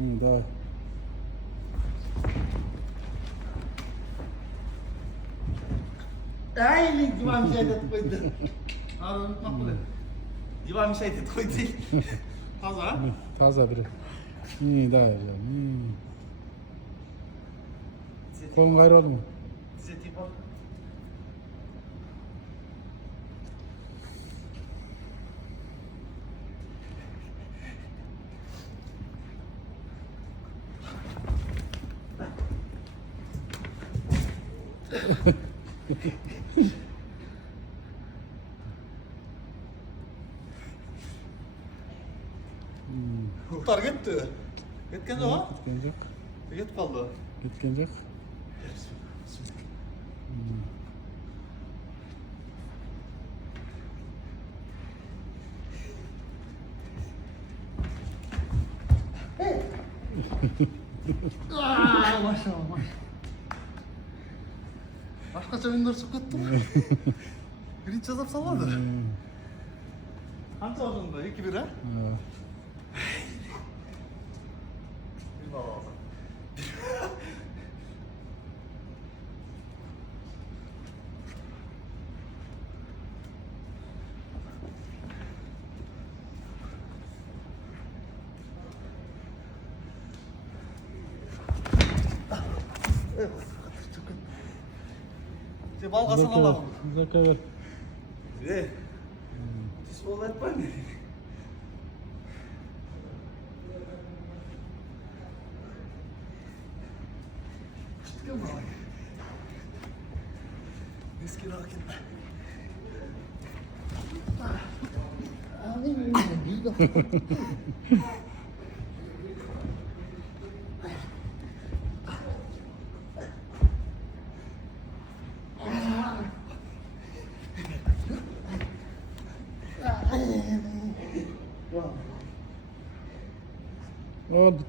Daha. Ay, divan bir şey de koydu. Abi unutmak bile. Divan bir şey de koydu. Taze ha? Taze biri. Daha güzel. Kolun gayrı oldu mu? Size tip al. Kurtar gitti. Gitken de o. Gitkenecek. Git kaldı. Gitkenecek. Maşallah maşallah. Başkaça oyunlar sıkıntı mı? Birinci azap salladı. Hangi aldığında? 2-1 ha? Bir bal aldım. Bal kasını alalım. Bir dakika ver. Ne? Tisbol etmem mi? Çıktı mı? Eski lakin. Oldu.